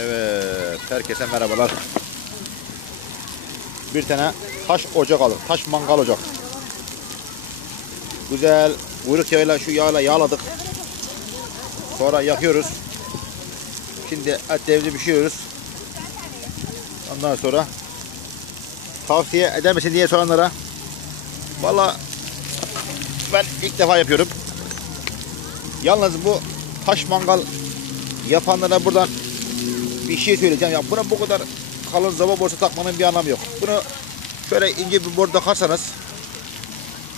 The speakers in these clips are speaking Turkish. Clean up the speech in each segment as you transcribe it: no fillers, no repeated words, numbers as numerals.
Evet, herkese merhabalar. Bir tane taş ocak aldık. Taş mangal ocak. Güzel kuyruk yağıyla şu yağla yağladık. Sonra yakıyoruz. Şimdi etlerimizi pişiriyoruz. Ondan sonra tavsiye eder misin diye soranlara, valla ben ilk defa yapıyorum. Yalnız bu taş mangal yapanlara buradan bir şey söyleyeceğim. Ya buna bu kadar kalın zava borusu takmanın bir anlamı yok. Bunu şöyle ince bir boru takarsanız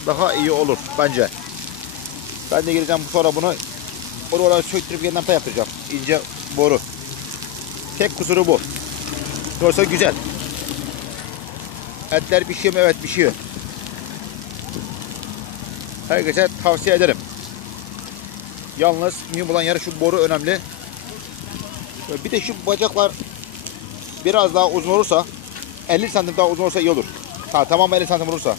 daha iyi olur bence. Ben de geleceğim sonra bunu oralara söktürüp yeniden yaptıracağım. İnce boru. Tek kusuru bu. Yoksa güzel. Etler pişiyor mu? Evet pişiyor. Herkese tavsiye ederim. Yalnız mühim olan yarı şu boru önemli. Bir de şu bacaklar biraz daha uzun olursa, 50 santim daha uzun olursa iyi olur. Tamam 50 santim olursa.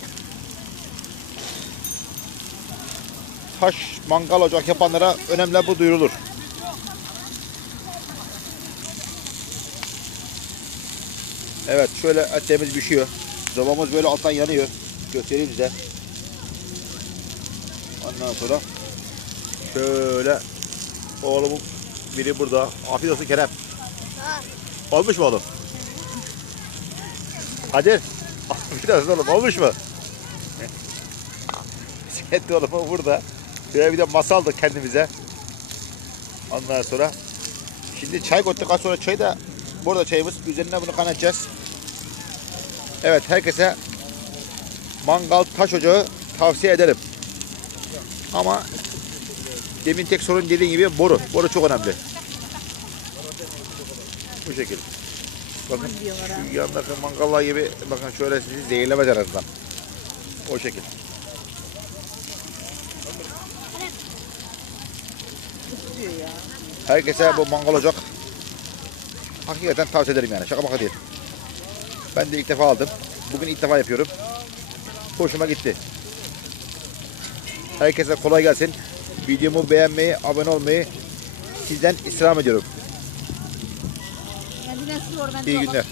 Taş mangal ocak yapanlara önemli bu duyurulur. Evet, şöyle etlerimiz pişiyor. Sobamız böyle alttan yanıyor. Göstereyim size. Ondan sonra şöyle oğlumun biri burada. Afiyet olsun Kerem. Olmuş mu oğlum? Hadi. Afiyet olsun oğlum. Olmuş mu? Bisikletli oğlum burada. Şöyle bir de masa aldık kendimize. Ondan sonra şimdi çay koyduk. Az sonra çay da burada çayımız. Üzerine bunu kaynatacağız. Evet, herkese mangal taş ocağı tavsiye ederim. Ama demin tek sorun dediğim gibi boru. Boru çok önemli. Bu şekilde. Bakın şu yandaki mangallar gibi, bakın şöyle sizi zehirlemez en azından. O şekilde. Herkese bu mangal ocak hakikaten tavsiye ederim yani. Şaka maka değil. Ben de ilk defa aldım. Bugün ilk defa yapıyorum. Hoşuma gitti. Herkese kolay gelsin. Videomu beğenmeyi, abone olmayı sizden istirham ediyorum. İyi günler.